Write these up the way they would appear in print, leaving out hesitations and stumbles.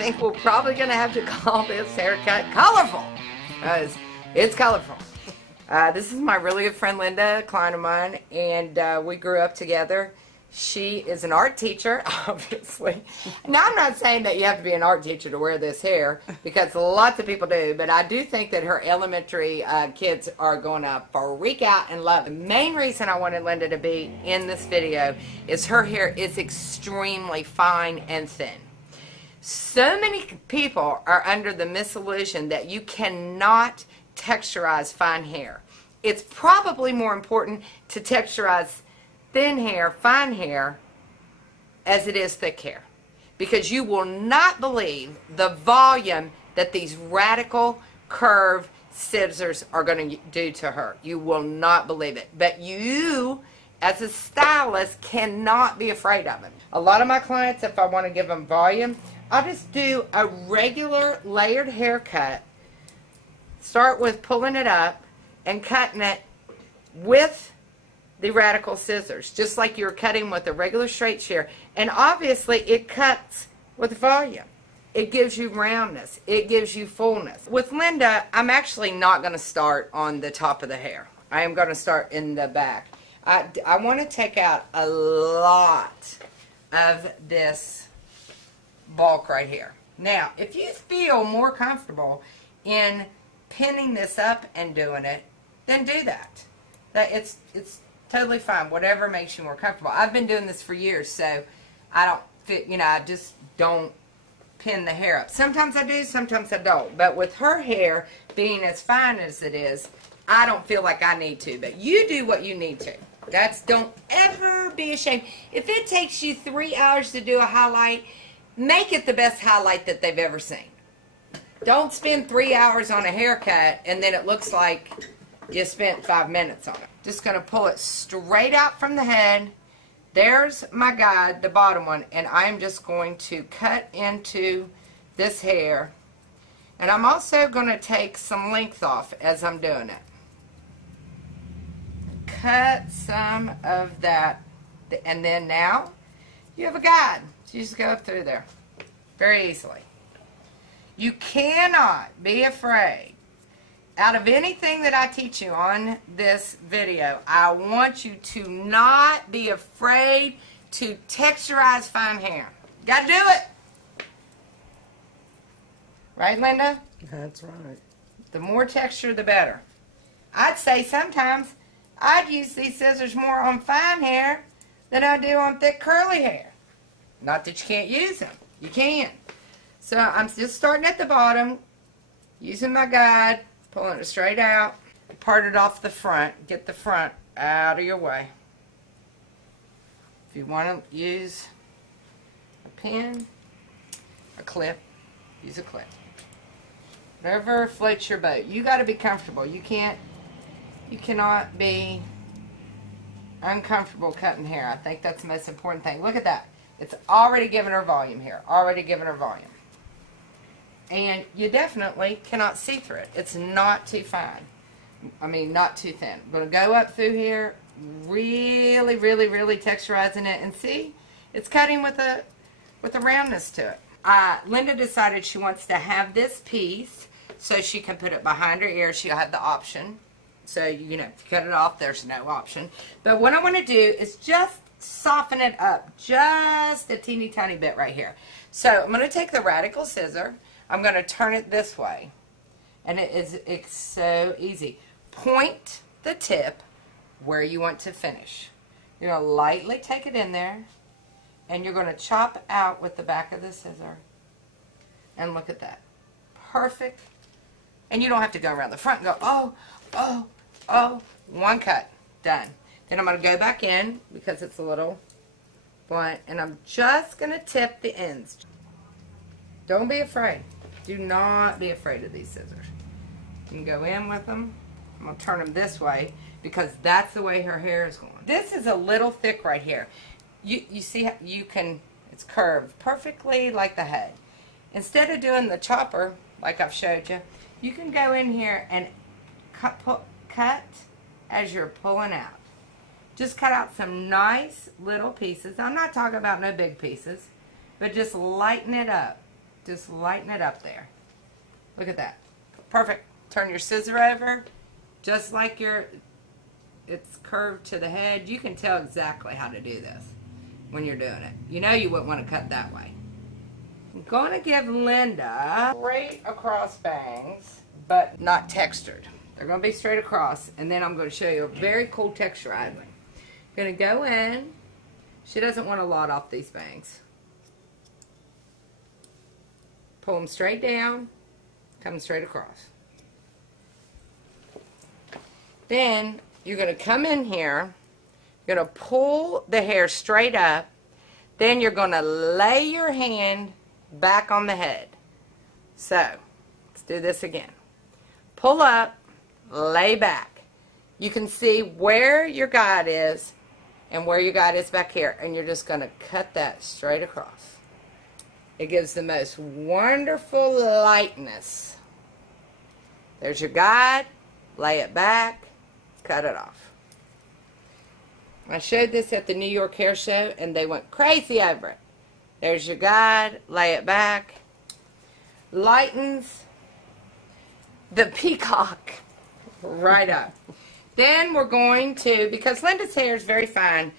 think we're probably going to have to call this haircut colorful, because it's colorful. This is my really good friend Linda, a client of mine, and we grew up together. She is an art teacher, obviously. Now, I'm not saying that you have to be an art teacher to wear this hair, because lots of people do, but I do think that her elementary kids are going to freak out and love it. The main reason I wanted Linda to be in this video is her hair is extremely fine and thin. So many people are under the misillusion that you cannot texturize fine hair. It's probably more important to texturize thin hair, fine hair, as it is thick hair, because you will not believe the volume that these radical curve scissors are going to do to her. You will not believe it. But you, as a stylist, cannot be afraid of it. A lot of my clients, if I want to give them volume, I'll just do a regular layered haircut. Start with pulling it up and cutting it with the radical scissors, just like you're cutting with a regular straight shear. And obviously it cuts with volume. It gives you roundness. It gives you fullness. With Linda, I'm actually not going to start on the top of the hair. I am going to start in the back. I want to take out a lot of this bulk right here. Now, if you feel more comfortable in pinning this up and doing it, then do that. It's totally fine, whatever makes you more comfortable. I've been doing this for years, so I don't fit, I just don't pin the hair up. Sometimes I do, sometimes I don't. But with her hair being as fine as it is, I don't feel like I need to. But you do what you need to. Don't ever be ashamed. If it takes you 3 hours to do a highlight, make it the best highlight that they've ever seen. Don't spend 3 hours on a haircut and then it looks like you spent 5 minutes on it. Just going to pull it straight out from the head. There's my guide, the bottom one, and I'm just going to cut into this hair. And I'm also going to take some length off as I'm doing it. Cut some of that, and then now you have a guide. So you just go up through there very easily. You cannot be afraid. Out of anything that I teach you on this video, I want you to not be afraid to texturize fine hair. Got to do it. Right, Linda? That's right. The more texture, the better. I'd say sometimes I'd use these scissors more on fine hair than I do on thick curly hair. Not that you can't use them. You can. So I'm just starting at the bottom, using my guide, pulling it straight out, part it off the front, get the front out of your way. If you want to use a pin, a clip, use a clip. Whatever floats your boat. You got to be comfortable. You cannot be uncomfortable cutting hair. I think that's the most important thing. Look at that. It's already giving her volume here. Already giving her volume. And you definitely cannot see through it. It's not too fine. I mean, not too thin. I'm going to go up through here, really, really, really texturizing it. And see, it's cutting with a roundness to it. Linda decided she wants to have this piece so she can put it behind her ear. She'll have the option. So, if you cut it off, there's no option. But what I want to do is just soften it up just a teeny tiny bit right here. So, I'm going to take the radical scissor. I'm going to turn it this way, and it's so easy. Point the tip where you want to finish. You're going to lightly take it in there, and you're going to chop out with the back of the scissor. And look at that. Perfect. And you don't have to go around the front and go, oh, oh, oh. One cut. Done. Then I'm going to go back in because it's a little blunt, and I'm just going to tip the ends. Don't be afraid. Do not be afraid of these scissors. You can go in with them. I'm going to turn them this way because that's the way her hair is going. This is a little thick right here. You see how it's curved perfectly like the head. Instead of doing the chopper like I've showed you, you can go in here and cut as you're pulling out. Just cut out some nice little pieces. I'm not talking about no big pieces, but just lighten it up. Just lighten it up there. Look at that. Perfect. Turn your scissor over, just like it's curved to the head. You can tell exactly how to do this when you're doing it. You know you wouldn't want to cut that way. I'm going to give Linda straight across bangs, but not textured. They're going to be straight across, and then I'm going to show you a very cool texture item. I'm going to go in. She doesn't want a lot off these bangs. Pull them straight down, come straight across. Then you're going to come in here, you're going to pull the hair straight up, then you're going to lay your hand back on the head. So, let's do this again. Pull up, lay back. You can see where your guide is and where your guide is back here, and you're just going to cut that straight across. It gives the most wonderful lightness. There's your guide, lay it back, cut it off. I showed this at the New York Hair Show, and they went crazy over it. There's your guide, lay it back. Lightens the peacock right up. Then we're going to, because Linda's hair is very fine,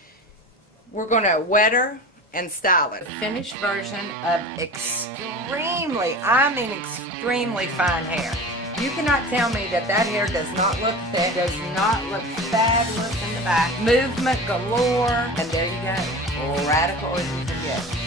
we're going to wet her and style it. A finished version of extremely, I mean extremely fine hair. You cannot tell me that that hair does not look thick, does not look fabulous in the back. Movement galore, and there you go. Radical as you can get.